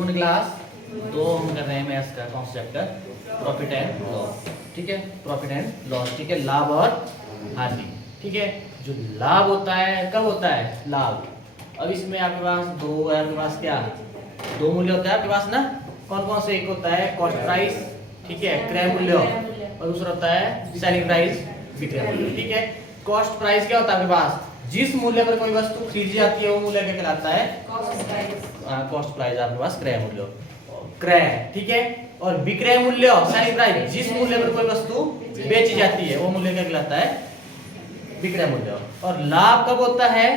Good class दो हम कर रहे हैं मैथ्स का कॉन्सेप्ट प्रॉफिट एंड लॉस। ठीक है, प्रॉफिट एंड लॉस। ठीक है, लाभ और हानि। ठीक है, जो लाभ होता है कब होता है लाभ? अब इसमें आपके पास दो है, आपके पास क्या दो मूल्य होता है आपके पास ना, कौन कौन से? एक होता है कॉस्ट प्राइस, ठीक है, क्रय मूल्य, और दूसरा होता है सेलिंग प्राइस, विक्रय मूल्य। ठीक है, कॉस्ट प्राइस क्या होता है आपके पास? जिस मूल्य पर कोई वस्तु खरीदी जाती है वो मूल्य क्या कहलाता है? Cost price. कॉस्ट प्राइस आपके पास क्रय मूल्य, क्रय। ठीक है, और विक्रय मूल्य सेलिंग प्राइस, जिस मूल्य पर कोई वस्तु बेची जाती है वो मूल्य क्या कहलाता है? विक्रय मूल्य। और लाभ कब होता है?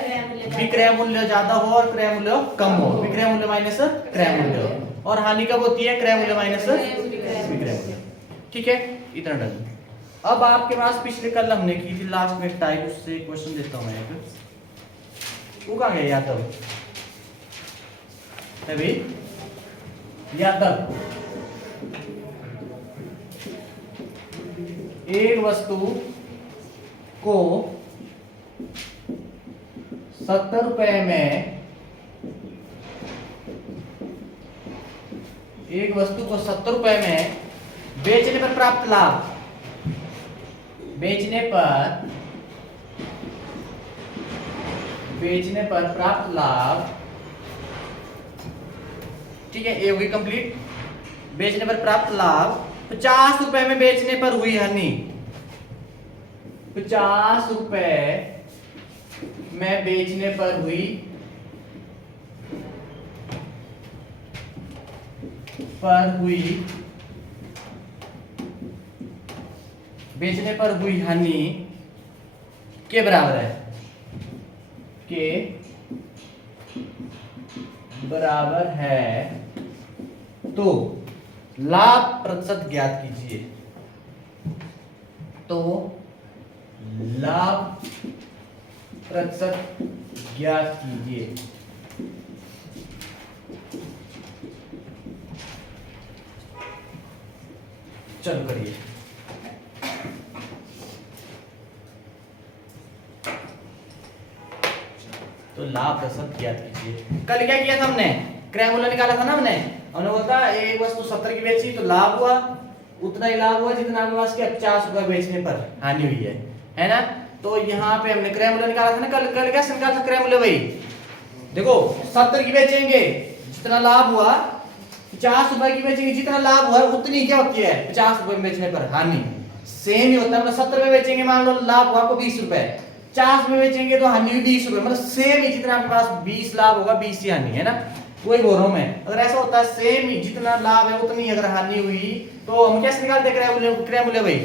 विक्रय मूल्य ज्यादा हो और क्रय मूल्य कम हो, विक्रय मूल्य माइनस क्रय मूल्य। और हानि कब होती है? क्रय मूल्य माइनस विक्रय मूल्य। ठीक है, इतना डन। अब आपके पास पिछले कल हमने की थी लास्ट में टाइप, उससे क्वेश्चन देता हूं मैं एक। वो कहां गया? यादव अभी यादव, एक वस्तु को 70 रुपए में, एक वस्तु को 70 रुपए में बेचने पर प्राप्त लाभ, बेचने पर प्राप्त लाभ, ठीक है, ये होगी कंप्लीट। बेचने पर प्राप्त लाभ 50 रुपए में बेचने पर हुई हानि, 50 रुपए में बेचने पर हुई बेचने पर हुई हानि के बराबर है, के बराबर है। तो लाभ प्रतिशत ज्ञात कीजिए। तो लाभ प्रतिशत ज्ञात कीजिए। चलो करिए। तो लाभ प्रतिशत ज्ञात कीजिए। कल क्या किया था हमने? क्रय मूल्य निकाला था ना हमने बोलता एक वस्तु 70 की बेची तो लाभ हुआ, उतना ही लाभ हुआ जितना आपके पास के 50 रुपए बेचने पर हानि हुई है ना। तो यहाँ पे हमने क्रय मूल्य निकाला था ना कल। कल क्या निकाला था क्रय मूल्य? भाई देखो 70 की बेचेंगे जितना लाभ हुआ, 50 रुपए की बेचेंगे जितना लाभ हुआ उतनी क्या होती है 50 रुपए में बेचने पर हानि। सेम ही होता है, मतलब 70 में बेचेंगे मान लो लाभ हुआ आपको 20 रुपए, 50 में बेचेंगे तो हानि भी 20 रुपए, मतलब सेम ही जितना आपके पास 20 लाभ होगा 20 ही हानि है ना। वही बोल रहा हूं मैं, अगर ऐसा होता है सेम ही जितना लाभ है उतनी अगर हानि हुई तो हम कैसे निकालते क्रय मूल्य? भाई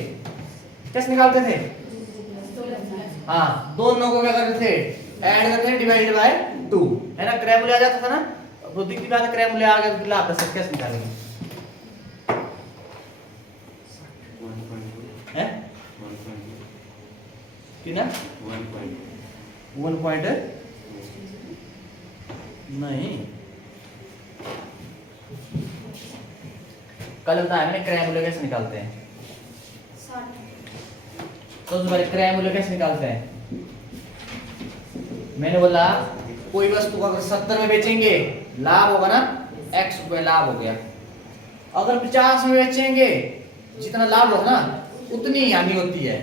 कैसे निकालते थे? हाँ, दोनों को क्या करते थे? ऐड करते थे, डिवाइडेड बाय 2 है ना। क्रय मूल्य आ जाता था ना। अब दिखती बात है, क्रय मूल्य आ गया तो लाभ प्रतिशत कैसे निकालेंगे? हैं कितना? 1 पॉइंट नहीं, कल बताया मैंने क्रय मूल्य कैसे निकालते हैं। तो क्रय मूल्य कैसे निकालते हैं? मैंने बोला कोई वस्तु को अगर 70 में बेचेंगे लाभ होगा ना x रुपए लाभ हो गया, अगर 50 में बेचेंगे जितना लाभ होगा ना उतनी ही हानि होती है।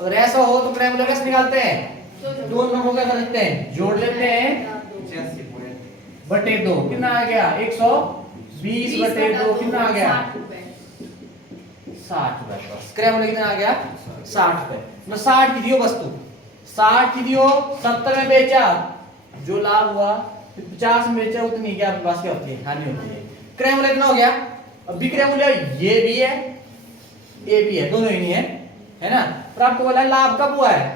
अगर ऐसा हो तो क्रय मूल्य कैसे निकालते हैं? दोनों को क्या कर लेते हैं? जोड़ लेते हैं बटे 2, कितना आ गया? 120 बटे 2 कितना आ गया? 60 रुपए। क्रय मूल्य कितना आ गया? 60 रुपए। मतलब 60 की दियो वस्तु, 60 की दियो, 70 में बेचा जो लाभ हुआ, 50 में बेचा उतनी क्या आपके पास क्या होती है? हानि होती है। क्रय मूल्य कितना हो गया? अब विक्रय मूल्य ये भी है ये भी है, दोनों ही नहीं है ना। प्राप्त वाला लाभ कब हुआ है?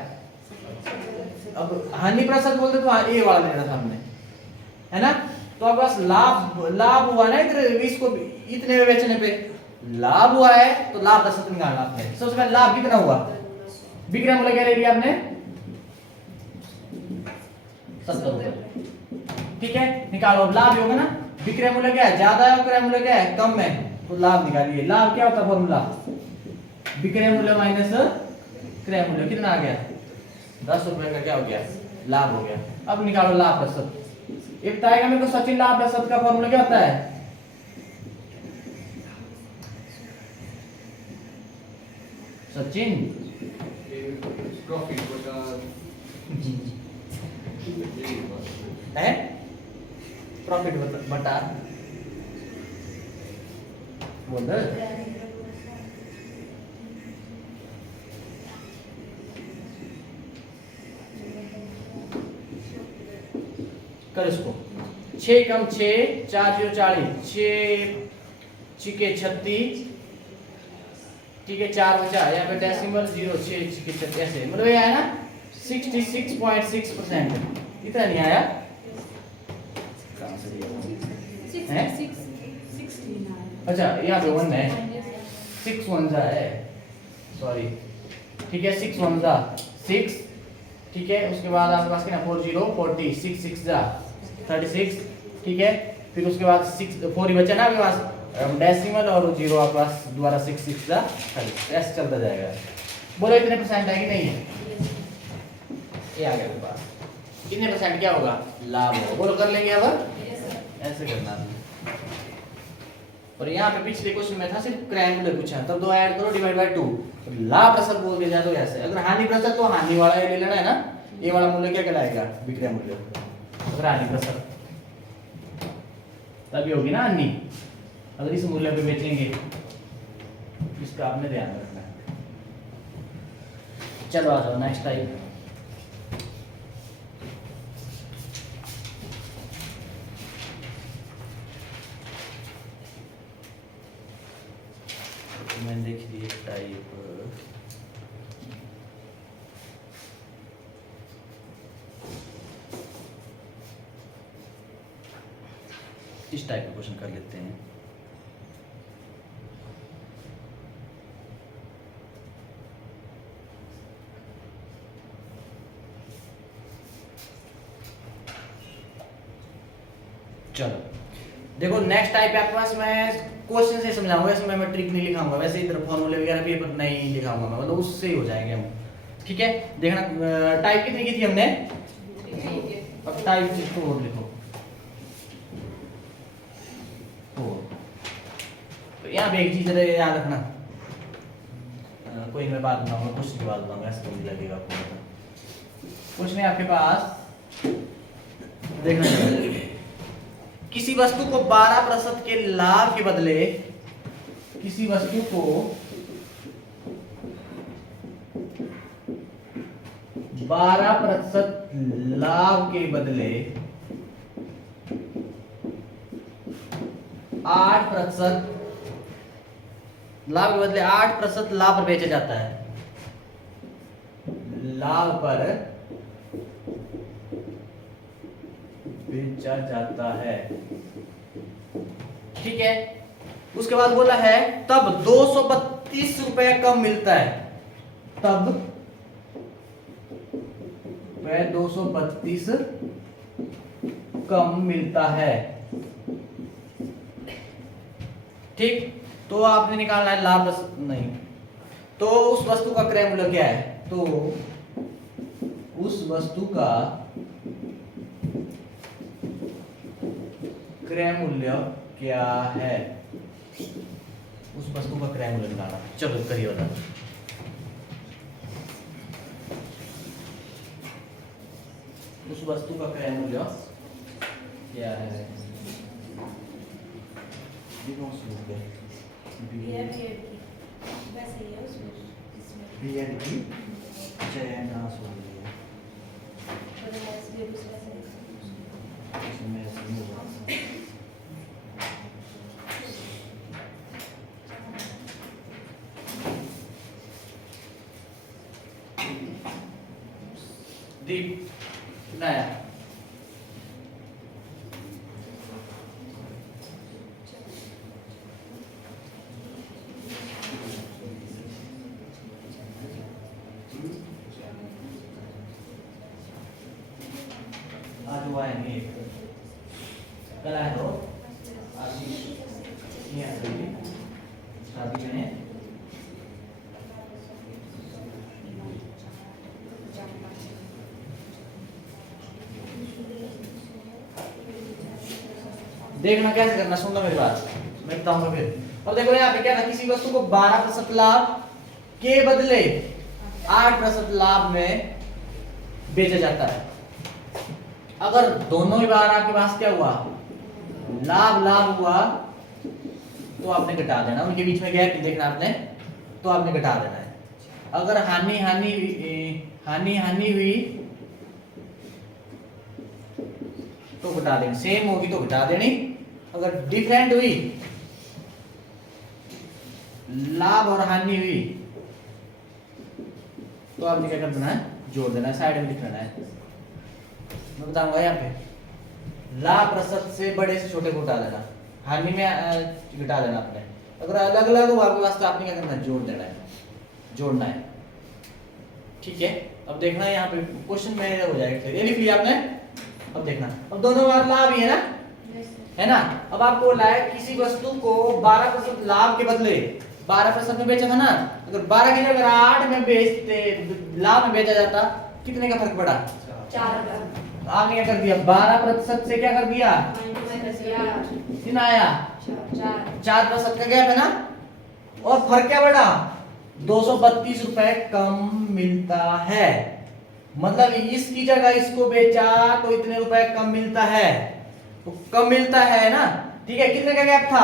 अब हानि प्रतिशत बोलते तो ये वाला लेना था हमने, है ना। तो आपके पास लाभ हुआ ना इधर, इसको इतने में बेचने पे लाभ हुआ है तो लाभ प्रतिशत निकालना आपने। सबसे पहले लाभ कितना हुआ? विक्रय मूल्य क्या ले लिया आपने? 70। ठीक है, निकालो। अब लाभ होगा ना, विक्रय मूल्य क्या है? ज्यादा है और क्रय मूल्य क्या है? कम है, तो लाभ निकालिए। लाभ क्या होता है? फॉर्मूला विक्रय मूल्य माइनस क्रय मूल्य, कितना आ गया? 10 रुपए का क्या हो गया? लाभ हो गया। अब निकालो लाभ प्रतिशत। एक बताएगा मेरे को सचिन, लाभ प्रतिशत का फॉर्मूला क्या होता है? सचिन प्रॉफिट बटा है प्रॉफिट बटा बोल दे कर इसको 6 कम 6 4 0 40 6 छिके 36 ठीक है 4 बचा यहाँ पे डेसिमल 0 6 छिके 36 ऐसे मतलब ये आया ना 66.6% इतना नहीं आया कहाँ से दिया है अच्छा यहाँ पे 1 है 6 1 जा है सॉरी ठीक है 6 1 जा 6 ठीक है उसके बाद आपके पास कितना 4 0 40 6 6 जा 36 ठीक है फिर उसके बाद 6 4 ही बचा ना आपके पास डेसिमल और 0 आपके पास दोबारा 6 6 जा 30 ऐसे चलता जाएगा बोलो इतने परसेंट है कि नहीं है ये आ गया मेरे पास कितने परसेंट क्या होगा लाभ होगा बोलो कर लेंगे अब ऐसे करना और यहाँ पे पिछले क्वेश्चन में था सिर्फ ट्रायंगुलर पूछा तब 2 ऐड करो डिवाइड बाय 2 लाभ प्रतिशत बोल दिया जाए तो ऐसे अगर हानि प्रतिशत तो हानि वाला ये ले लेना है ना ये वाला मूल्य क्या कहलाएगा विक्रय मूल्य अगर हानि प्रतिशत तभी होगी ना हानि अगर इस मूल्य पे बेचेंगे इसका आपने ध्यान रखना है चलो आ जाओ नेक्स्ट टाइप मैंने देख ली टाइप इस टाइप का क्वेश्चन कर लेते हैं चलो देखो नेक्स्ट टाइप आपके पास मैं क्वेश्चन से समझाऊंगा इसमें मैं ट्रिक नहीं लिखाऊंगा वैसे इधर फॉर्मूले वगैरह पेपर नहीं लिखाऊंगा मैं मतलब उससे ही हो जाएंगे हम ठीक है देखना टाइप कितनी की थी हमने अब टाइप इसको और लिखो तो यहाँ पे एक चीज याद रखना कोई मैं बात बताऊंगा कुछ की बात बताऊंगा ऐसा तो नहीं लगेगा आपको कुछ नहीं आपके पास देखना किसी वस्तु को 12% के लाभ के बदले किसी वस्तु को 12% लाभ के बदले 8% लाभ के बदले 8% लाभ पर बेचा जाता है लाभ पर बेचा जाता है ठीक है उसके बाद बोला है तब 232 रुपए कम मिलता है तब वह 232 कम मिलता है ठीक तो आपने निकालना है लाभ नहीं तो उस वस्तु का क्रय मूल्य क्या है तो उस वस्तु का क्रय मूल्य क्या है उस वस्तु का क्रय मूल्य निकालना चलो करिए बता उस वस्तु का क्रय मूल्य क्या है दीप नया आज हुआ है नहीं कल आए तो आशीष यहाँ शादी में देखना कैसे करना सुनना मेरी बात मैं बताऊंगा फिर अब देखो यहाँ पे क्या था किसी वस्तु को 12% लाभ के बदले 8% लाभ में बेचा जाता है। अगर दोनों ही बार आपके पास क्या हुआ, लाभ लाभ हुआ, तो आपने घटा देना, उनके बीच में गैप देखना आपने, तो आपने घटा देना है। अगर हानि हानि हुई तो घटा देनी, सेम होगी तो घटा देनी। अगर डिफरेंट हुई, लाभ और हानि हुई, तो आपने क्या कर देना है, जोड़ देना है, साइड में लिख लेना है। मैं बताऊंगा यहाँ पे, लाभ प्रतिशत से बड़े से छोटे को घटा देना, हानि में घटा देना आपने। अगर अलग अलग हो आपके पास तो आपने क्या करना है, जोड़ देना है, जोड़ना है। ठीक है, अब देखना यहाँ पे क्वेश्चन में हो जाएगा, ये लिख लिया आपने। अब देखना, अब दोनों बार लाभ ही है ना, है ना। अब आपको बोला है किसी वस्तु को 12% लाभ के बदले 12% में बेचा था ना, अगर 12 की जगह 8 में बेचते, लाभ में बेचा जाता, कितने का फर्क पड़ा, 4 का। आपने क्या कर दिया, 12% से क्या कर दिया, कितना आया, 4% का गैप है ना, और फर्क क्या बढ़ा, 232 रुपए कम मिलता है। मतलब इसकी जगह इसको बेचा तो इतने रुपए कम मिलता है, तो कम मिलता है ना। ठीक है, कितने का गैप था,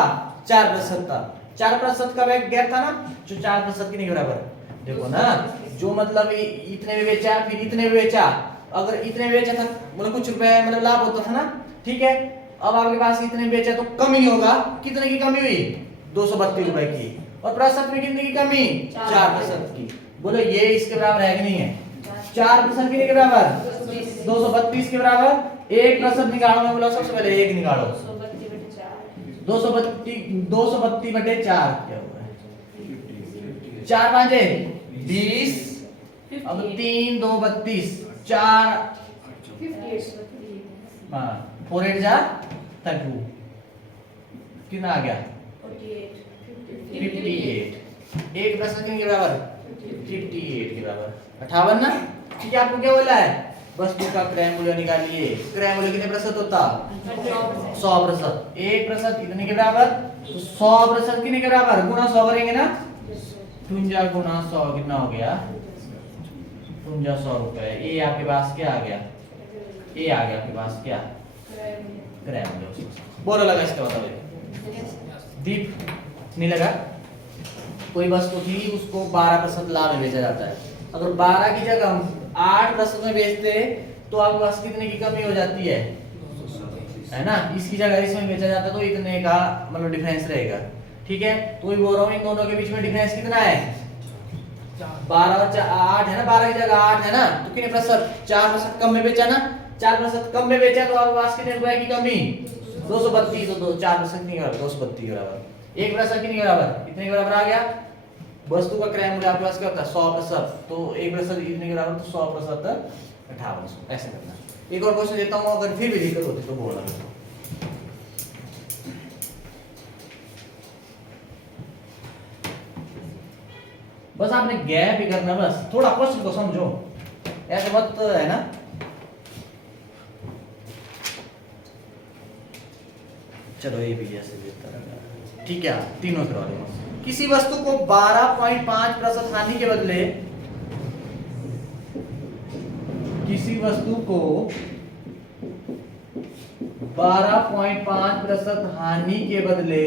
4% था, 4% का गैप था ना, जो 4% की नहीं बराबर, देखो ना, जो मतलब इतने में बेचा फिर इतने में बेचा, अगर इतने में बेचा था मतलब कुछ रुपए मतलब लाभ होता था ना। ठीक है, अब आपके पास इतने में बेचा तो कमी होगा, कितने की कमी हुई, 232 रुपए की, और प्रतिशत में कितने की कमी, 4% की। बोलो ये इसके बराबर है कि नहीं है, 4% कितने के बराबर, 232 के बराबर। 1% निकालो, मैं बोला सबसे पहले 1 निकालो, 232 बटे 4 क्या हुआ है, 4 5 20, अब 3 2 32, 4 हाँ 4 8 जा 32, कितना आ गया 58। 1% के बराबर 58 के बराबर 58 ना। ठीक है, आपको क्या बोला है, वस्तु का क्रय मूल्य निकालिए। क्रय मूल्य कितने प्रतिशत होता, 100%। 1% कितने के बराबर, तो 100% कितने के बराबर, गुना 100 करेंगे ना, 53 गुना 100 कितना हो गया, 5300 रुपए। ये आपके पास क्या आ गया, ये आ गया आपके पास क्या, क्रय मूल्य। बोलो लगा इसका मतलब, दीप नहीं लगा। कोई वस्तु थी उसको 12% लाभ में बेचा जाता है, अगर 12 की जगह हम 8% में बेचते तो आपके पास कितने की कमी हो जाती है ना, इसकी जगह इसमें बेचा जाता तो इतने का मतलब डिफरेंस रहेगा। ठीक है, तो बोल रहा हूँ इन दोनों के बीच में डिफरेंस कितना है, 12 और 8 है ना, 12 की जगह 8 है ना, तो कितने प्रतिशत, 4% कम में बेचा ना, 4% कम में बेचा तो आपके पास कितने रुपए की कमी, 232, तो 4% नहीं बराबर 232 के बराबर। 1% कितने के बराबर, इतने के बराबर आ गया। वस्तु का क्रय मूल्य आपके पास क्या होता है, 100%, तो 1% इतने के बराबर, तो 100% 5800। ऐसे करना। एक और क्वेश्चन देता हूँ, अगर फिर भी दिक्कत होती तो बोलना। बस आपने गैप ही करना, बस थोड़ा क्वेश्चन को समझो, ऐसे मत है ना। चलो ये भी ऐसे देता रहेगा। ठीक है, तीनों करवा दो। किसी वस्तु को 12.5% हानि के बदले, किसी वस्तु को 12.5% हानि के बदले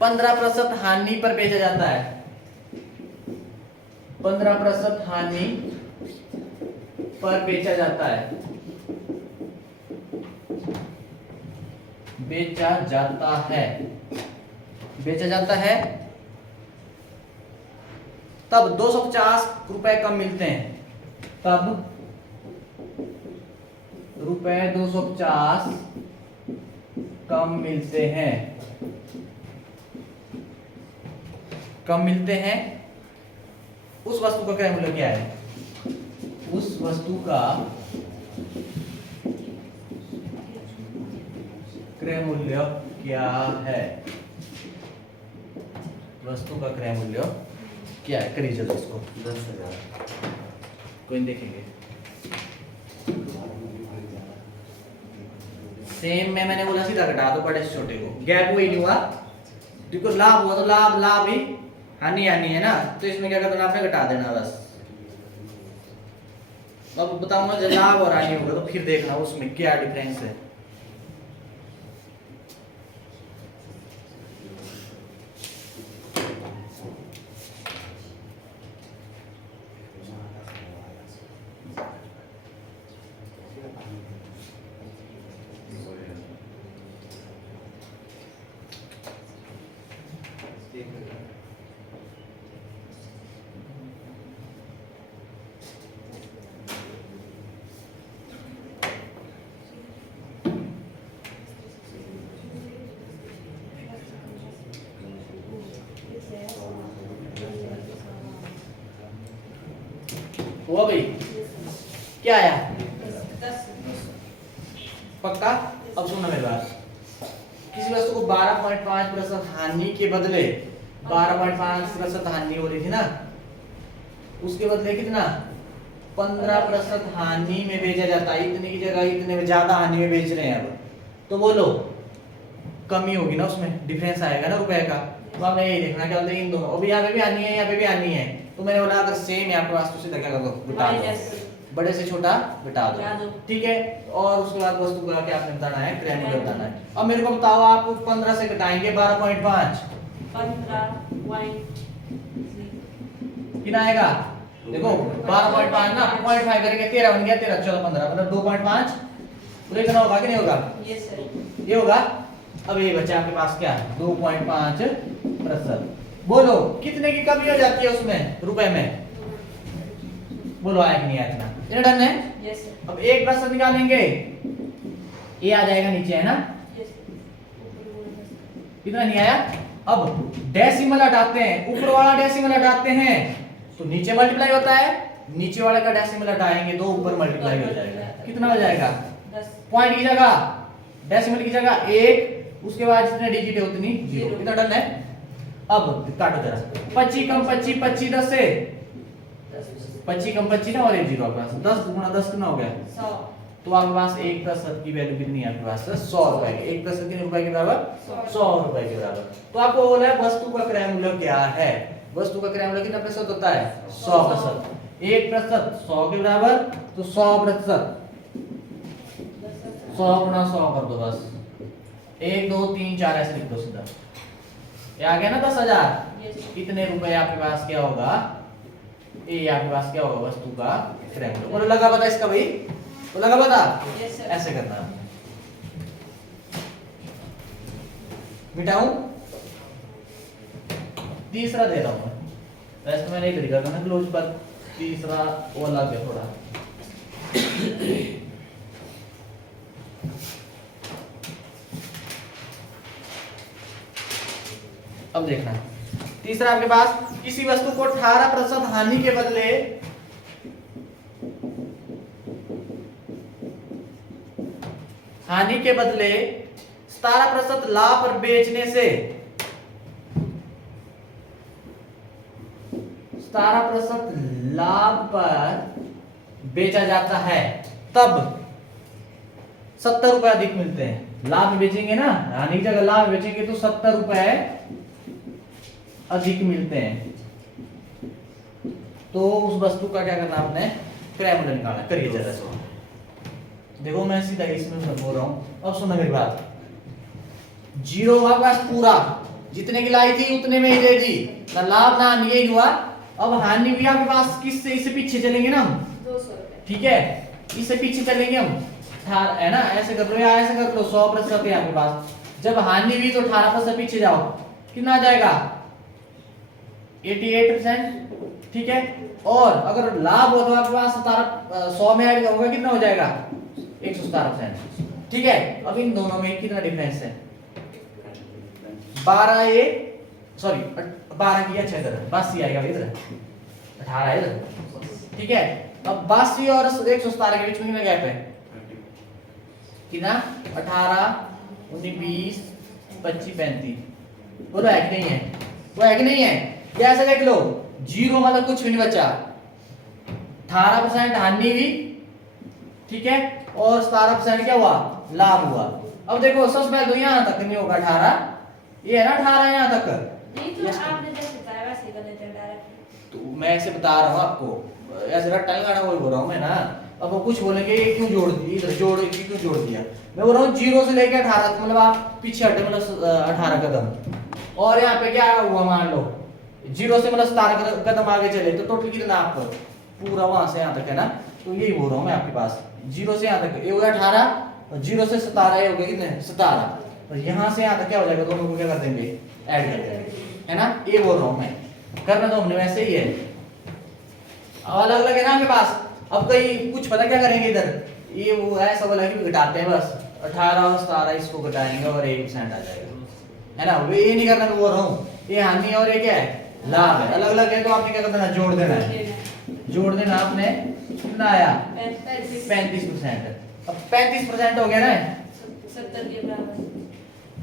15% हानि पर बेचा जाता है। 15% हानि पर बेचा जाता है, बेचा जाता है, बेचा जाता है, तब 250 रुपए कम मिलते हैं, तब रुपए 250 कम मिलते हैं, कम मिलते हैं। उस वस्तु का क्रय मूल्य क्या है, उस वस्तु का क्रय मूल्य क्या है, वस्तु का क्रय मूल्य क्या है, करिए जल्दी इसको। 10,000 कोई नहीं देखेंगे। सेम में मैंने बोला सीधा घटा दो बड़े से छोटे को, गैप वही नहीं हुआ, देखो लाभ हुआ तो लाभ लाभ ही, हानि हानि है ना, तो इसमें क्या करना आपने घटा देना बस। अब बताऊंगा जब लाभ और हानि होगा तो फिर देखना उसमें क्या डिफरेंस है। हुआ भाई, क्या आया? पक्का? अब सुनना मेरी बात, किसी वस्तु को 12.5% हानि के बदले 12.5% हानि हो रही थी ना, उसके बदले कितना 15% हानि में बेचा जाता है। इतने की जगह इतने में ज्यादा हानि में बेच रहे हैं अब, तो बोलो कमी होगी ना, उसमें डिफरेंस आएगा ना रुपए का। तो हमें यही देखना क्या बोलते हैं इन दोनों, अभी यहाँ पे भी हानि है यहाँ पे भी हानि है, तो मैंने बोला अगर सेम है आपके पास तो सीधा क्या कर दो, घटा दो, बड़े से छोटा घटा दो, ठीक है। और उसके बाद वस्तु का क्या आपने बताना है, क्रय मूल्य बताना है। अब मेरे को बताओ आप 15 से घटाएंगे 12.5 कितना आएगा? देखो 12.5 ना 0.5 करेंगे 13 बन गया, 13 14 15 मतलब 2.5 पूरे कितना होगा कि नहीं होगा? Yes sir. ये होगा। अब ये बचा आपके पास क्या 2.5%। बोलो कितने की कमी हो जाती है उसमें रुपए में? बोलो आया कि नहीं आया? इतना इतना डन है। Yes sir. अब 1% निकालेंगे, ये आ जाएगा नीचे है ना, यस। इतना नहीं आया। अब डेसिमल हटाते हैं, ऊपर वाला डेसिमल हटाते हैं तो नीचे मल्टीप्लाई होता है, नीचे वाले का डेसिमल हटाएंगे तो ऊपर मल्टीप्लाई हो जाएगा। कितना हो जाएगा? 10। पॉइंट की जगह डेसिमल की जगह 1, उसके बाद जितने डिजिट है उतनी 0। कितना डन है? अब काटो जरा, 25 कम 25 25 10 से 25 कम 25 ना और 1 0 आपके पास 10 गुना 10 कितना हो गया? 100। तो आपके पास 1% की वैल्यू कितनी है आपके पास? 100 रुपए की। 1% कितने रुपए के बराबर? 100 रुपए के बराबर। तो आपको बोला है वस्तु का क्रय मूल्य क्या है? वस्तु का क्रय मूल्य कितना प्रतिशत होता है? 100%। 1% 100 के बराबर, तो 100%। 100 गुना 100 कर दो बस, 1 2 3 4 ऐसे लिख दो सीधा। ये आ गया ना 10,000। यस। इतने रुपए आपके पास क्या होगा? ये आपके पास क्या होगा वस्तु का क्रय मूल्य। बोलो लगा पता इसका भाई? तो लगा पता? Yes sir. ऐसे करना है। मिटाऊं? तीसरा दे रहा हूं मैं, वैसे मैंने एक तरीका करना क्लोज पर, तीसरा वो अलग है थोड़ा। अब देखना तीसरा आपके पास, किसी वस्तु को 18% हानि के बदले हानि के बदले 17% लाभ पर बेचने से 17% लाभ पर बेचा जाता है, तब 70 रुपए अधिक मिलते हैं। लाभ में बेचेंगे ना, हानि की जगह लाभ में बेचेंगे तो 70 रुपए अधिक मिलते हैं। तो उस वस्तु का क्या करना आपने? क्रय मूल्य निकालना। करिए जरा से, देखो मैं सीधा इसमें बोल रहा हूं। अब सुनो मेरी बात, 0 हुआ पास पूरा, जितने की लाई थी उतने में ही दे दी, ना लाभ ना हानि, यही हुआ। अब हानि भी आपके पास किससे? इससे पीछे चलेंगे ना हम, 200 रुपए। ठीक है, इससे पीछे चलेंगे हम, है ना, ऐसे कर लो या ऐसे कर लो। 100% है आपके पास, जब हानि हुई तो 18% पीछे जाओ, कितना आ जाएगा? 88%, ठीक है। और अगर लाभ हो तो आपके पास 100 में ऐड होगा, कितना हो जाएगा? 117%, ठीक है। अब इन दोनों में कितना डिफरेंस है? 12 ये सॉरी 12 की अच्छा इधर 82 आएगा इधर, 18 है इधर, ठीक है। अब 82 और 117 के बीच में कितना गैप है? कितना? 18 19 20 25 35। बोलो है कि नहीं है? वो है कि नहीं है? या ऐसे देख लो, 0 मतलब कुछ भी नहीं बचा, 18% हानि हुई, ठीक है, और 17% क्या हुआ? लाभ हुआ। अब देखो सबसे पहले तो यहां तक नहीं होगा 18, ये है ना 18 यहाँ तक। नहीं तो आपने जैसे बताया वैसे ही कर लेते हैं डायरेक्ट। तो मैं ऐसे बता रहा हूँ आपको, ऐसे रट्टा लगाना वही बोल रहा हूँ मैं ना। अब वो कुछ बोलेंगे ये क्यों जोड़ दी, इधर जोड़ क्यों जोड़ दिया। मैं बोल रहा हूँ 0 से लेके 18 तक, मतलब आप पीछे हटे मतलब 18 कदम, और यहाँ पे क्या हुआ मान लो 0 से मतलब 17 कदम आगे चले तो टोटल कितना आपको पूरा वहां से यहाँ तक है ना। तो यही बोल रहा हूँ मैं आपके पास 0 से यहाँ तक ये हो गया 18 और 0 से 17 ये हो गया कितने 17, और यहाँ से यहाँ तक क्या हो जाएगा, दोनों को क्या कर देंगे ऐड कर देंगे है ना। ये बोल रहा हूँ मैं, करना तो हमने वैसे ही है, अलग अलग है ना आपके पास। अब कहीं कुछ पता क्या करेंगे इधर, ये वो ऐसा वाला कि घटाते हैं बस 18 और 17 इसको घटाएंगे और 1% आ जाएगा है ना। ये नहीं करना मैं बोल रहा हूँ, ये हानि और ये क्या है लाभ है, अलग अलग है। तो आपने क्या करना है जोड़ देना है, जोड़ देना आपने कितना आया 35%। अब 35% हो गया ना 70 के बराबर।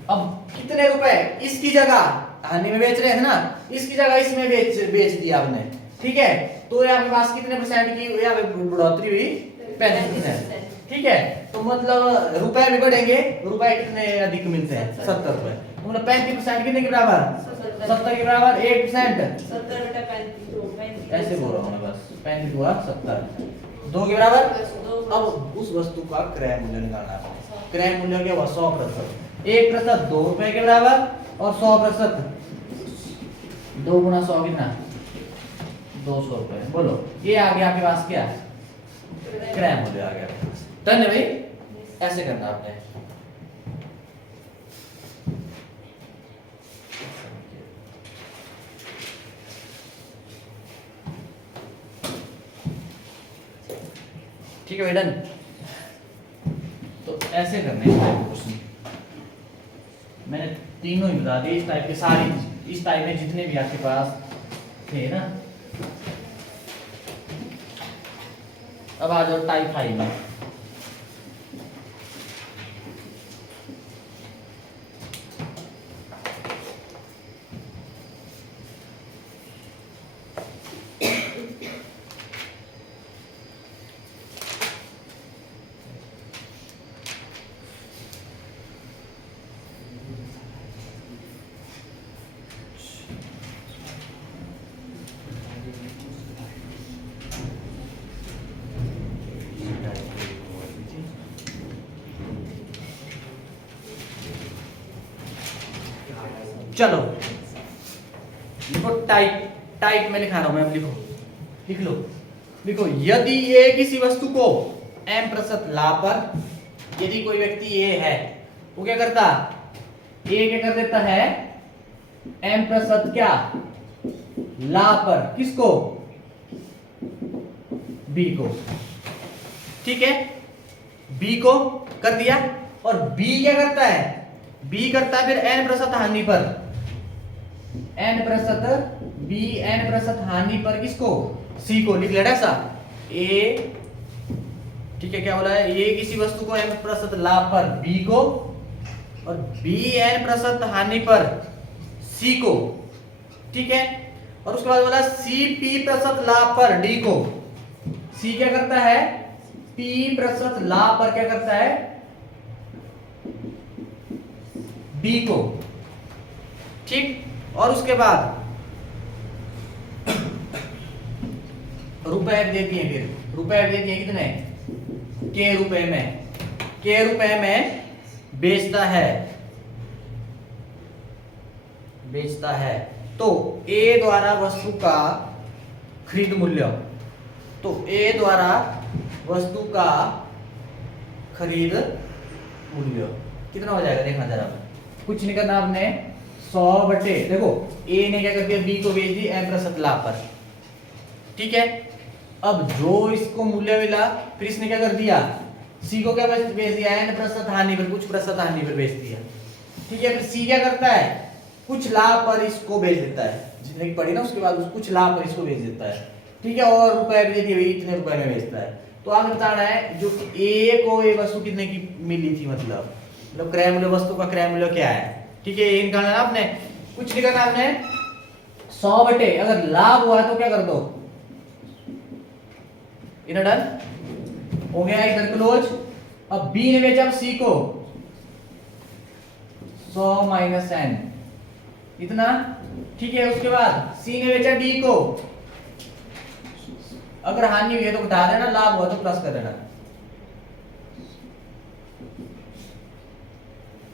अब कितने रुपए इसकी जगह हानि में बेच रहे हैं ना, इसकी जगह इसमें बेच दिया आपने, ठीक है। तो ये आपके पास कितने परसेंट की यहाँ पे बढ़ोतरी हुई 35%, ठीक है। तो मतलब रुपए भी बढ़ेंगे, रुपए कितने अधिक मिलते हैं 70 रुपए, तो मतलब 35% कितने के बराबर 70 के बराबर 1%, 70 बटा 35 ऐसे बोल रहा हूँ मैं बस 35 हुआ 70 2 के बराबर। अब उस वस्तु का क्रय मूल्य निकालना है, क्रय मूल्य क्या हुआ 100%, 1% 2 रुपए के बराबर और 100% 2 गुना 100 कितना 200 रुपए। बोलो ये आ गया आपके पास क्या क्रय मूल्य आ गया। डन है भाई, ऐसे करना आपने। ठीक है भाई डन। तो ऐसे करने हैं क्वेश्चन, मैंने तीनों ही बता दिए इस टाइप के, सारी इस टाइप में जितने भी आपके पास थे ना। अब आ जाओ टाइप 5 में। चलो लिखो टाइप, टाइप में लिखा रहा हूं मैं, अब लिखो लिख लो, लिखो यदि ए किसी वस्तु को m% लाभ पर, यदि कोई व्यक्ति ए है वो क्या करता, ए क्या कर देता है m% क्या लाभ पर, किसको बी को, ठीक है बी को कर दिया, और बी क्या करता है, बी करता है फिर n% हानि पर, n% बी n% हानि पर किसको सी को, लिख लेना ऐसा ए, ठीक है क्या बोला है, ये किसी वस्तु को n% लाभ पर बी को, और बी n% हानि पर सी को, ठीक है। और उसके बाद बोला सी p% लाभ पर डी को, सी क्या करता है p% लाभ पर क्या करता है डी को, ठीक। और उसके बाद रुपए दे दिए, फिर रुपए दे दिए कितने के रुपए में, के रुपए में बेचता है, बेचता है। तो ए द्वारा वस्तु का खरीद मूल्य, तो ए द्वारा वस्तु का खरीद मूल्य कितना हो जाएगा, देखना जरा, कुछ नहीं करना आपने 100 बटे, देखो ए ने क्या कर दिया बी को बेच दी m% लाभ पर, ठीक है। अब जो इसको मूल्य मिला फिर इसने क्या कर दिया सी को क्या बेच दिया n% हानि पर, कुछ % हानि पर बेच दिया, ठीक है। फिर सी क्या करता है कुछ लाभ पर इसको बेच देता है, जितने की पड़ी ना उसके बाद कुछ लाभ पर इसको बेच देता है, ठीक है। और रुपए भी देती है इतने रुपए में बेचता है। तो आपने बताना है जो ए को ये वस्तु कितने की मिली थी, मतलब क्रय मूल्य, वस्तु का क्रय मूल्य क्या है, ठीक है। ये निकालना आपने, कुछ नहीं करना आपने 100 बटे, अगर लाभ हुआ तो क्या कर दो इधर डन हो गया, इधर क्लोज। अब बी ने बेचा सी को 100 - n, इतना, ठीक है। उसके बाद सी ने बेचा डी को, अगर हानि हुई है तो घटा देना, लाभ हुआ तो प्लस कर देना,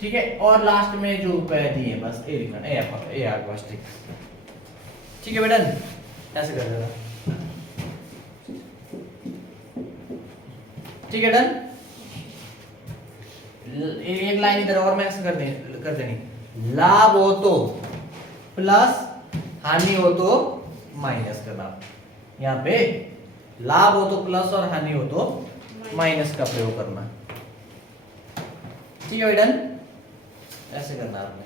ठीक है। और लास्ट में जो रुपए दिए बस ए लिखना, ए आर बस, ठीक है बेटा, ऐसे कर देना, ठीक है डन। एक लाइन इधर और मैं कर देनी, लाभ हो तो प्लस, हानि हो तो माइनस करना। यहाँ पे लाभ हो तो प्लस और हानि हो तो माइनस का प्रयोग करना, ठीक है डन, ऐसे करना आपने।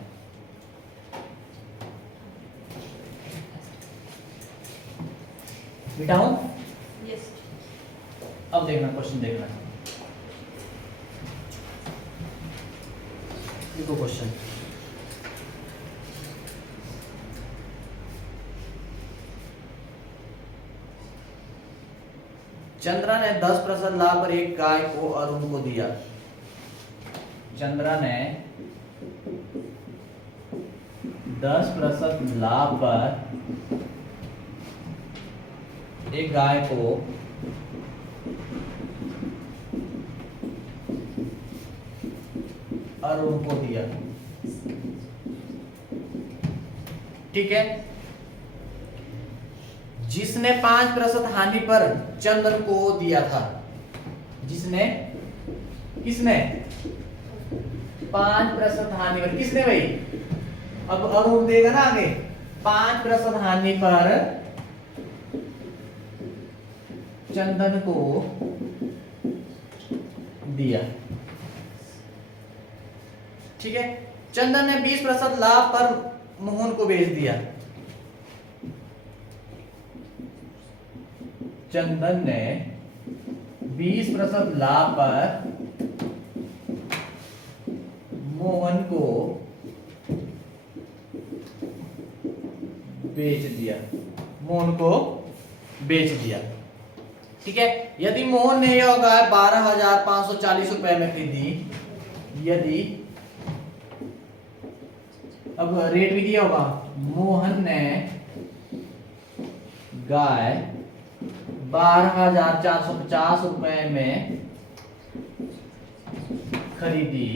बिठाऊं? यस। अब देखना क्वेश्चन, देखना देखो क्वेश्चन। चंद्रा ने 10% लाभ पर एक गाय को अरुण को दिया। चंद्रा ने 10% लाभ पर एक गाय को अरुण को दिया, ठीक है। जिसने 5% हानि पर चंदन को दिया था, जिसने, किसने 5% हानि पर, किसने भाई, अब अरुण देगा ना आगे, 5% हानि पर चंदन को दिया, ठीक है। चंदन ने 20% लाभ पर मोहन को बेच दिया। चंदन ने 20% लाभ पर मोहन को बेच दिया, मोहन को बेच दिया, ठीक है। यदि मोहन ने यह गाय 12,540 रुपए में खरीदी, यदि, अब रेट भी दिया होगा, मोहन ने गाय 12,450 रुपए में खरीदी,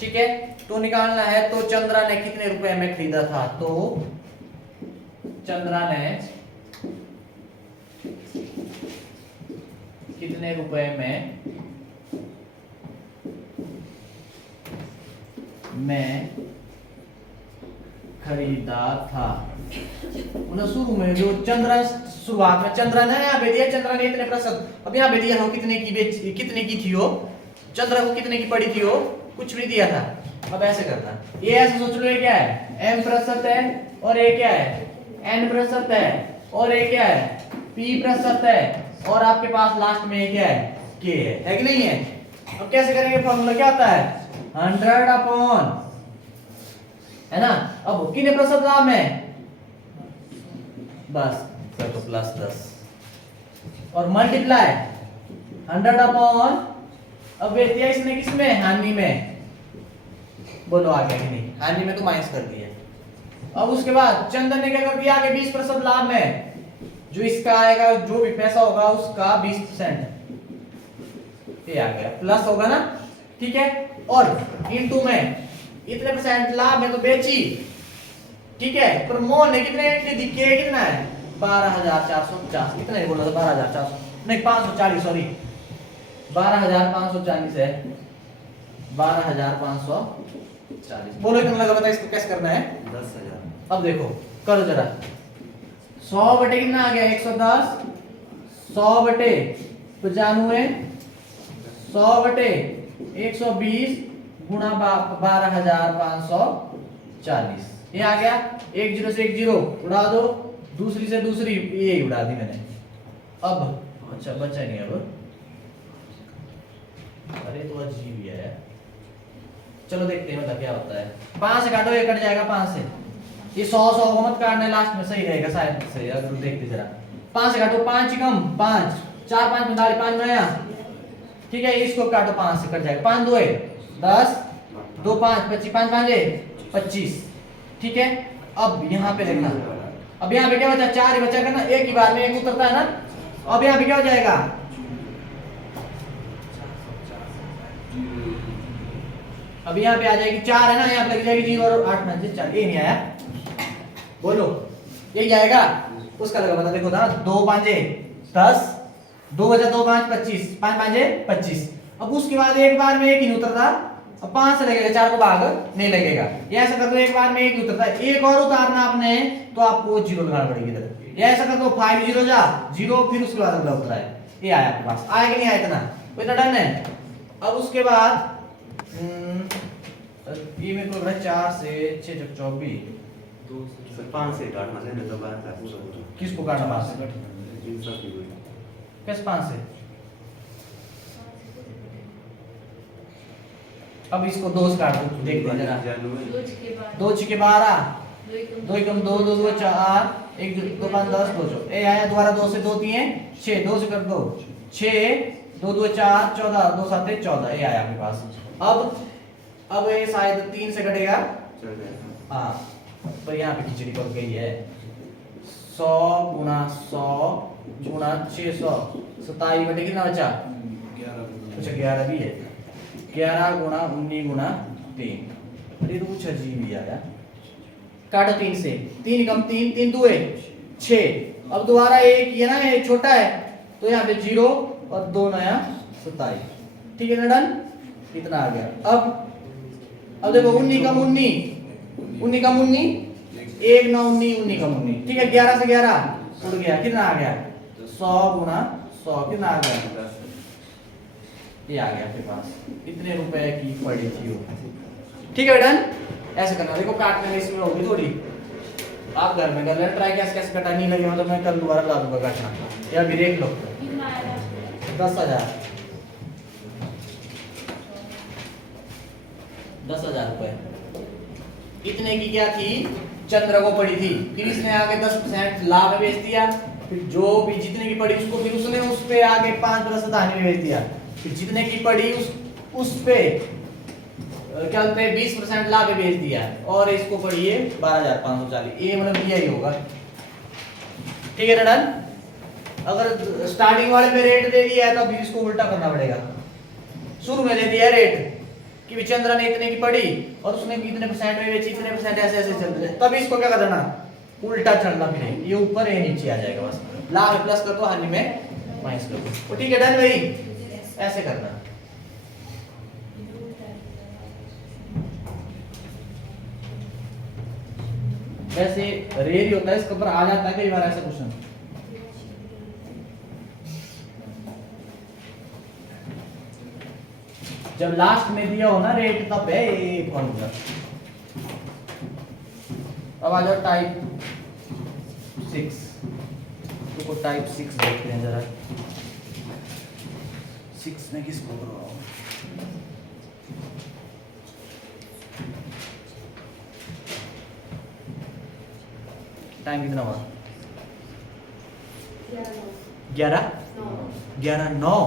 ठीक है। तो निकालना है, तो चंद्रा ने कितने रुपए में खरीदा था, तो चंद्रा ने कितने रुपए में खरीदा था। उन्हें शुरू में जो चंद्रा, शुरुआत में चंद्रा ने यहाँ पे दिया, चंद्रा ने इतने प्रतिशत, अब यहाँ पे दिया हो कितने की बेच, कितने की थी हो, चंद्रा को कितने की पड़ी थी हो, कुछ भी दिया था। अब ऐसे करना, ये ऐसे सोच लो, ये क्या है, m प्रतिशत है, और ये क्या है, n प्रतिशत है, और ये क्या है, p प्रतिशत है, और आपके पास लास्ट में ये क्या है, k है कि नहीं है। अब कैसे करेंगे, फॉर्मूला क्या आता है, 100 अपॉन, है ना। अब कितने प्रतिशत लाभ है, बस तो प्लस 10 और मल्टीप्लाई 100 अपॉन, अब बेच दिया इसने किसमें, हानि में, बोलो आ गया कि नहीं, हानि में तो माइनस कर दिया। अब उसके बाद चंदन ने क्या कर दिया, आगे 20% लाभ में, जो इसका आएगा, जो भी पैसा होगा उसका 20%, ये आ गया, प्लस होगा ना, ठीक है। और इनटू में इतने परसेंट लाभ में तो बेची, ठीक है। पर मोहन ने कितने खरीदी, के कितना है, 12,450, कितना है बोला था, 12,400 नहीं 540, सॉरी 12,540 है, 12,540, बोलो कितना लगा, बता इसको कैसे करना है, 10,000। अब देखो करो जरा, 100 बटे कितना आ गया, 110, 100 बटे 95, 100 बटे 120 गुणा 12,540, ये आ गया। 1 0 से 1 0 उड़ा दो, दूसरी से दूसरी ये उड़ा दी मैंने। अब अच्छा बचा नहीं, अब अरे तो अजीब ही है, चलो देखते हैं मतलब क्या होता है। 5 से काटो, ये कट जाएगा 5 से, ये 100 को मत काटना, लास्ट में सही रहेगा शायद से, अगर देखते जरा। 5 से काटो, 5 कम 5, 4 5 45, 5 नया, ठीक है। इसको काटो 5 से, कट जाएगा, 5 2 10, 2 5 25, 5 5 25, ठीक है। अब यहाँ पे देखना, अब यहाँ पे क्या बचा, 4 ही बचा करना, एक ही बार में एक उतरता है ना। अब यहाँ पे क्या हो जाएगा, अब यहाँ पे आ जाएगी 4 है ना, यहाँ पे लग जाएगी 0 और 8 9 4, ये नहीं आया, बोलो ये क्या आएगा, उसका लगा बता, देखो ना 2 5 10, 2 बचा 2 5 25, 5 5 25। अब उसके बाद एक बार में एक ही नहीं उतरता, अब 5 से लगेगा, 4 को भाग नहीं लगेगा। ये ऐसा कर दो, एक बार में एक ही उतरता है, एक और उतारना आपने तो आपको 0 लगाना पड़ेगी इधर। ये ऐसा कर दो 5 0 जा 0, फिर उसके बाद अगला उतरा है, ये आया आपके पास, आया कि नहीं आया इतना, तो इतना डन है। अब उसके बाद ये मेरे को लग रहा है 4 से 6 जब 24, 5 से काटना है ना, तो बाहर का पूरा पूरा किसको काटना 5 से, इन सब की हुई कैसे 5 से, अब इसको 2 से काट दो, देख दे जरा, 2 6 12, 2 1 2 2 2 4 1 2 5 10 2 4, ए आया दोबारा 2 से 2 3 6, 2 से कर दो 6 2 2 4 14, 2 7 14, ये आया आपके पास। अब ये शायद 3 से कटेगा, चल गया। हाँ पर यहाँ पे खिचड़ी पक गई है। 100 गुना 100 गुना 600, 27 बटे कितना बचा, 11 अच्छा 11 भी है, 11 गुना 19 गुना 3, अरे तो कुछ अजीब ही आया, काटो 3 से, 3 कम 3 3 2 6, अब दोबारा एक ये ना, ये छोटा है तो यहाँ पे 0 और 2 नया 27, ठीक है ना, डन, इतना आ गया। अब देखो 19 कम 19, 19 कम 19, 1 9 19, 19 कम 19, ठीक है, 11 से 11 उड़ गया, कितना आ गया, 100 गुना 100, कितना आ गया, ये आ गया आपके पास, इतने रुपए की पड़ी थी वो, ठीक है डन। ऐसे करना, देखो काटने में इसमें होगी थोड़ी, आप घर में कर लेना ट्राई, कैसे कैसे कटा, नहीं लगे मतलब मैं कल दोबारा ला दूंगा काटना, या भी देख लो। कितना आया, 10,000, 10,000 रुपए, इतने की क्या थी, चंद्र को पड़ी थी, फिर इसने आगे 10% लाभ में बेच दिया, फिर जो भी जितने की पड़ी उसको फिर उसने उस पे आगे 5% हानि में बेच दिया, फिर जितने की पड़ी उस पे क्या बोलते हैं 20% लाभ में बेच दिया, और इसको पड़ी है 12,540, ये मतलब यही होगा, ठीक है ना डन। अगर स्टार्टिंग वाले पे रेट दे दिया है तो अभी इसको उल्टा करना पड़ेगा, शुरू में दे दिया रेट कि चंद्रा ने इतने की पड़ी और उसने भी इतने परसेंट में बेची, इतने परसेंट ऐसे ऐसे चल रहे, तब इसको क्या कर देना, उल्टा चलना, फिर ये ऊपर ये नीचे आ जाएगा, बस लाभ प्लस कर दो, हानि में माइनस कर दो, तो ठीक है डन भाई, ऐसे करना। वैसे रेयर ही होता है, इसके ऊपर आ जाता है कई बार ऐसा क्वेश्चन, जब लास्ट में दिया हो ना रेट तब है ये फॉर्मूला। अब आ जाओ टाइप 6, तो टाइप 6 देखते हैं जरा, 6 में किसको करवाओ, टाइम कितना हुआ, 11 11 9,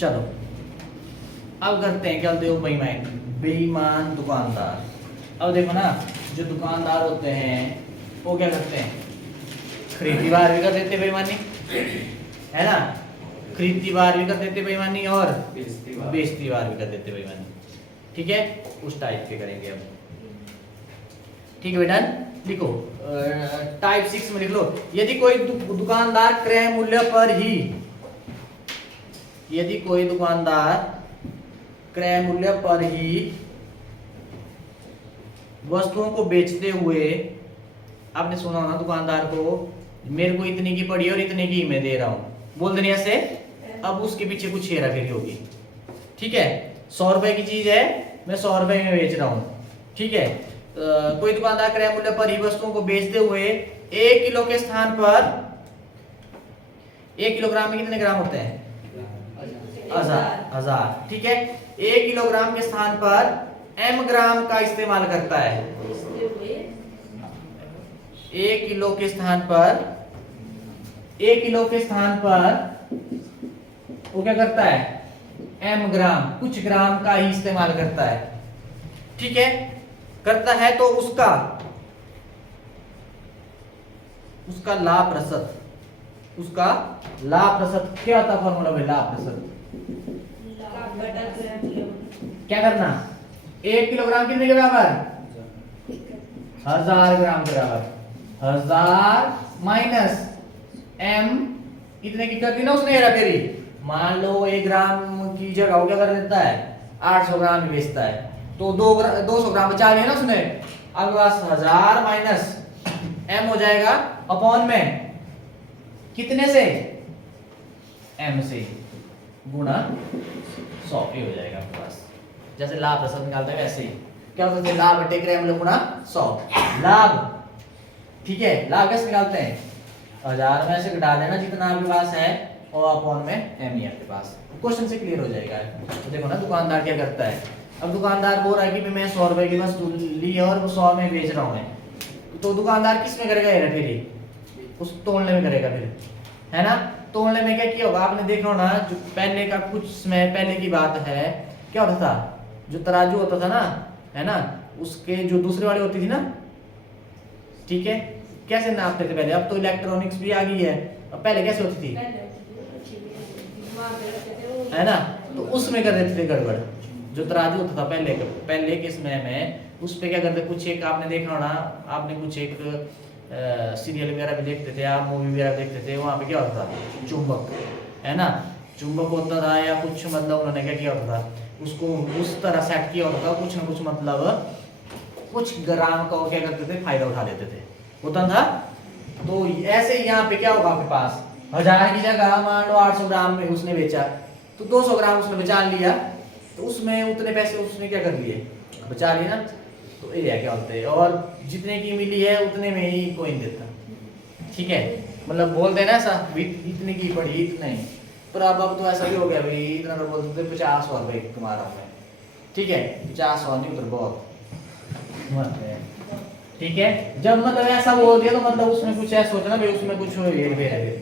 चलो अब करते हैं क्या बोलते हो, बेईमान दुकानदार। अब देखो ना, जो दुकानदार होते हैं वो क्या करते हैं, खरीदी बार भी कर देते बेईमानी, है ना, खरीदी बार भी कर देते बेईमानी और बेचती बार भी कर देते बेईमानी, ठीक है, उस टाइप के करेंगे अब, ठीक है बेटा, लिखो टाइप 6 में लिख लो, यदि कोई दुकानदार क्रय मूल्य पर ही, यदि कोई दुकानदार क्रय मूल्य पर ही वस्तुओं को बेचते हुए, आपने सुना होना दुकानदार को, मेरे को इतनी की पड़ी और इतने की मैं दे रहा हूं, बोल देने ऐसे, अब उसके पीछे कुछ हेरा फेरी होगी, ठीक है, 100 रुपए की चीज है, मैं 100 रुपए में बेच रहा हूं, ठीक है, कोई दुकानदार क्रय मूल्य पर ही वस्तुओं को बेचते हुए 1 किलो के स्थान पर, 1 किलोग्राम में कितने ग्राम होते हैं, 1000, ठीक है, 1 किलोग्राम के स्थान पर m ग्राम का इस्तेमाल करता है, 1 किलो के स्थान पर 1 किलो के स्थान पर वो क्या करता है, m ग्राम, कुछ ग्राम का ही इस्तेमाल करता है, ठीक है, करता है, तो उसका लाभ प्रतिशत, उसका लाभ प्रतिशत क्या होता है, फॉर्मूला में लाभ प्रतिशत लाभ बटा किलो। क्या करना, 1 किलोग्राम कितने के बराबर, 1000 ग्राम के बराबर, 1000 माइनस m इतने की कर दी ना उसने हेरा फेरी, मान लो 1 ग्राम की जगह वो क्या कर देता है 800 ग्राम ही बेचता है, तो 200 ग्राम बचा लिया ना उसने, अब बस 1000 माइनस m हो जाएगा अपॉन में कितने से, m से गुणा 100, ये हो जाएगा आपके पास। जैसे लाभ प्रतिशत निकालते हैं वैसे ही क्या होता है, लाभ बटे क्रय मूल्य गुणा 100, लाभ, ठीक है, लाभ कैसे निकालते हैं, 1000 में से घटा देना जितना आपके पास है और अपॉन में m ही आपके पास, क्वेश्चन से क्लियर हो जाएगा। तो देखो ना दुकानदार क्या करता है, अब दुकानदार बोल रहा है कि मैं 100 रुपए की वस्तु ली है और 100 में बेच रहा हूँ मैं, तो दुकानदार किस में करेगा हेरा फेरी, उस तोलने में करेगा फिर, है ना। तोलने में क्या किया होगा आपने देखा होना, जो पहले का कुछ समय पहले की बात है, क्या होता था, जो तराजू होता था ना, है ना, उसके जो दूसरे वाली होती थी ना, ठीक है, कैसे नापते थे पहले, अब तो इलेक्ट्रॉनिक्स भी आ गई है, अब पहले कैसे होती थी, है ना, तो उसमें कर देते थे गड़बड़, जो तराजू होता था पहले के समय में, उस पे क्या करते, कुछ एक आपने देखा होना, आपने कुछ एक सीरियल वगैरह भी देखते थे आप, मूवी वगैरह देखते थे, वहाँ पे क्या होता था चुंबक, है ना, चुंबक होता था या कुछ, मतलब उन्होंने क्या किया होता था, उसको उस तरह सेट किया होता था, कुछ ना कुछ मतलब कुछ ग्राम का क्या करते थे फायदा उठा लेते थे, होता था। तो ऐसे यहाँ पे क्या होगा आपके पास, 1000 की जगह मान लो 800 ग्राम में उसने बेचा, तो 200 ग्राम उसने बचा लिया, तो उसमें उतने पैसे उसने क्या कर लिए, बचा लिए ना, तो ये क्या होता है, और जितने की मिली है उतने में ही कोई नहीं देता, ठीक है, मतलब बोलते ना ऐसा इतने की पड़ी इतने ही, पर अब तो ऐसा भी हो गया भाई, इतना तो बोलते थे 50 रुपए तुम्हारा मैं, ठीक है, 50 नहीं उधर बहुत मत है, ठीक है, जब मतलब ऐसा बोल दिया तो मतलब उसमें कुछ ऐसा सोचना भाई उसमें कुछ हेर फेर है,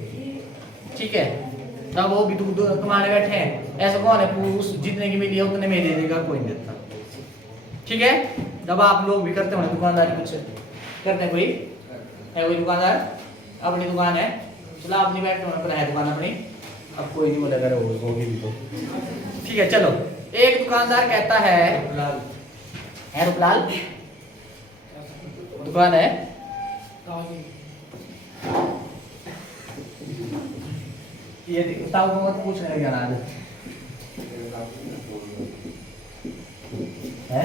ठीक है, तब वो भी तुम्हारे बैठे हैं, ऐसा कौन है उस जितने की मिली है उतने में दे देगा, कोई नहीं देता, ठीक है। जब आप लोग भी करते हो ना दुकानदारी, कुछ करते हैं, कोई है, कोई दुकानदार अपनी दुकान है, चलो आप नहीं बैठते हो ना, है दुकान अपनी, अब कोई नहीं बोलेगा होगी भी तो, ठीक है। चलो, एक दुकानदार कहता है रूपलाल दुकान है, ये बताओ मत पूछने लगे ना है,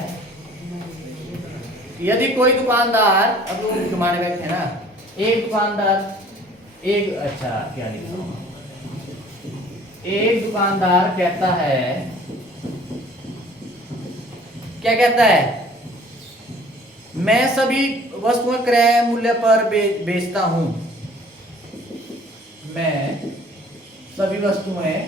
यदि कोई दुकानदार, अब लोग तुम्हारे बैठे हैं ना, एक दुकानदार एक, अच्छा क्या लिखा हूं, एक दुकानदार कहता है, क्या कहता है, मैं सभी वस्तुएं क्रय मूल्य पर बेचता हूं, मैं सभी वस्तुएं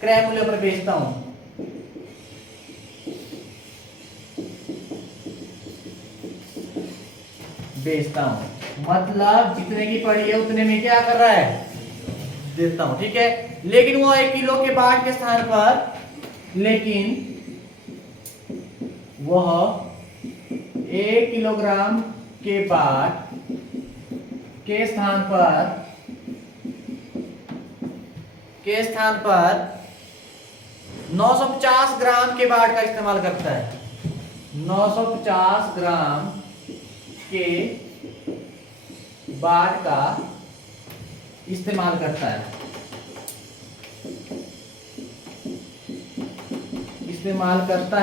क्रय मूल्य पर बेचता हूं, मतलब जितने की पड़ी है उतने में क्या कर रहा है, देता हूं, ठीक है। लेकिन वो 1 किलो के बाट के स्थान पर, लेकिन वह 1 किलोग्राम के बाट के स्थान पर 950 ग्राम के बाट का इस्तेमाल करता है, 950 ग्राम के बाट का इस्तेमाल करता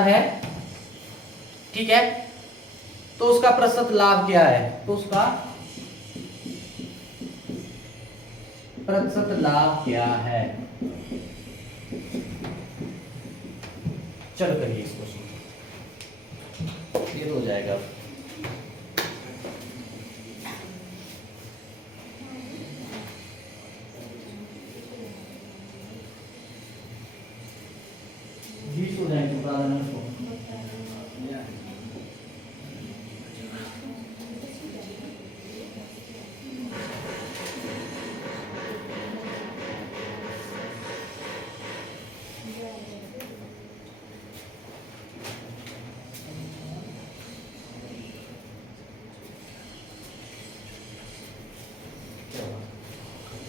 है, ठीक है। तो उसका प्रतिशत लाभ क्या है, तो उसका प्रतिशत लाभ क्या है, चलो करिए इसको, ये तो हो जाएगा।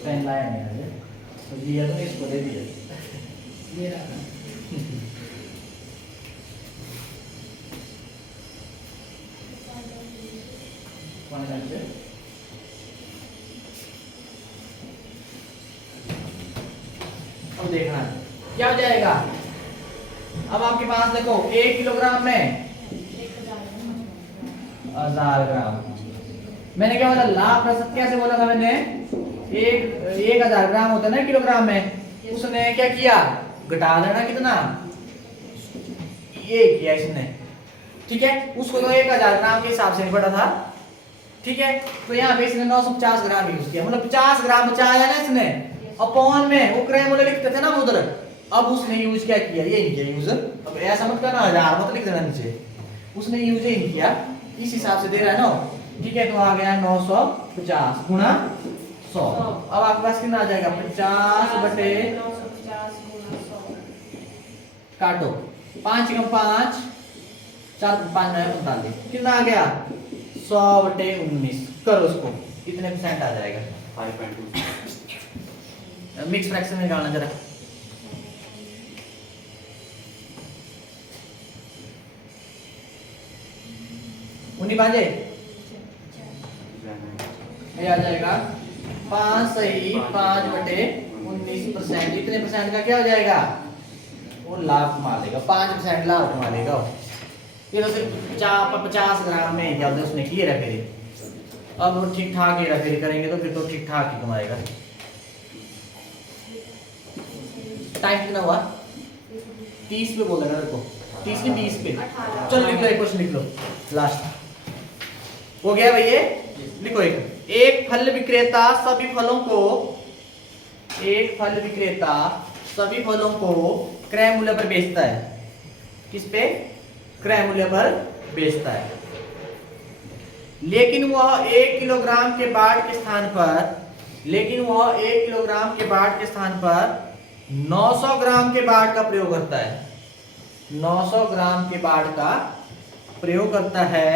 पेन लाया नहीं आज, तो लिया तो इसको दे दिया। मेरा कौन सा है? अब देखना क्या हो जाएगा। अब आपके पास देखो 1 किलोग्राम में 1000 ग्राम। मैंने क्या बोला, लाभ प्रतिशत कैसे बोला था मैंने, 1000 ग्राम होता है ना किलोग्राम में, उसने क्या किया, घटा देना कितना, ये किया इसने, ठीक है। उसको तो 1000 ग्राम के हिसाब से पड़ा था, ठीक है। तो यहाँ पे इसने 950 ग्राम यूज किया, मतलब 50 ग्राम बचाया ना इसने। अपॉन में वो क्रय मूल्य लिखते थे ना उधर, अब उसने यूज क्या किया, ये नहीं किया यूज। अब ऐसा मत करना 1000 मत लिख देना नीचे, उसने यूज ही नहीं किया, इस हिसाब से दे रहा है ना, ठीक है। तो आ गया 950 गुणा 100। अब आपके पास कितना आ जाएगा, 50 बटे 950 गुणा 100। काटो, 5 × 5 4 5 9 45, कितना आ गया 100 बटे 19। करो उसको, कितने परसेंट आ जाएगा। 5.2 मिक्स फ्रैक्शन में निकालना जरा। उन्हीं बाजे ये आ जाएगा 5 सही 5 बटे 19%। इतने परसेंट का क्या हो जाएगा, वो लाभ कमा लेगा, 5% लाभ कमा लेगा। ये तो सिर्फ 50 ग्राम में क्या उसने किए रहे फिर, अब वो ठीक ठाक ही रहे करेंगे तो फिर तो ठीक ठाक ही कमाएगा। टाइम कितना हुआ, 30 पे बोल देना मेरे को, 30 नहीं 20 पे। चलो लिख लो, एक क्वेश्चन लिख लो लास्ट हो गया भाई। ये लिखो, एक फल विक्रेता सभी फलों को, एक फल विक्रेता सभी फलों को क्रय मूल्य पर बेचता है। किस पे, क्रय मूल्य पर बेचता है। लेकिन वह 1 किलोग्राम के बाट के स्थान पर, लेकिन वह 1 किलोग्राम के बाट के स्थान पर 900 ग्राम के बाट का प्रयोग करता है। 900 ग्राम के बाट का प्रयोग करता है।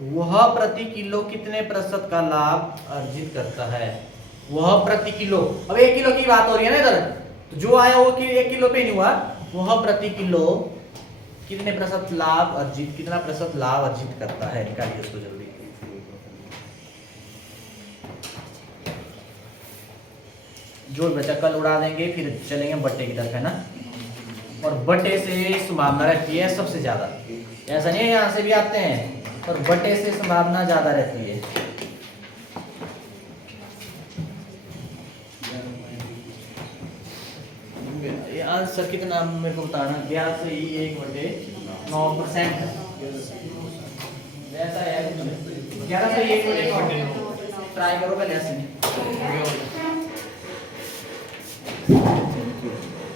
वह प्रति किलो कितने प्रतिशत का लाभ अर्जित करता है। वह प्रति किलो, अब 1 किलो की बात हो रही है ना इधर, तो जो आया वो 1 किलो पे नहीं हुआ। वह प्रति किलो कितने प्रतिशत लाभ अर्जित, कितना प्रतिशत लाभ अर्जित करता है, निकालिए उसको जल्दी। जो बचा कल उड़ा देंगे, फिर चलेंगे बट्टे की तरफ, है ना। और बट्टे से संभावना रहती है सबसे ज्यादा, ऐसा नहीं है यहाँ से भी आते हैं, पर बट्टे से संभावना ज्यादा रहती है। ये आंसर कितना मेरे को बताना, 11 से ही 1/9%। ऐसा है 11 से 1/9। ट्राई करो पहले ऐसे।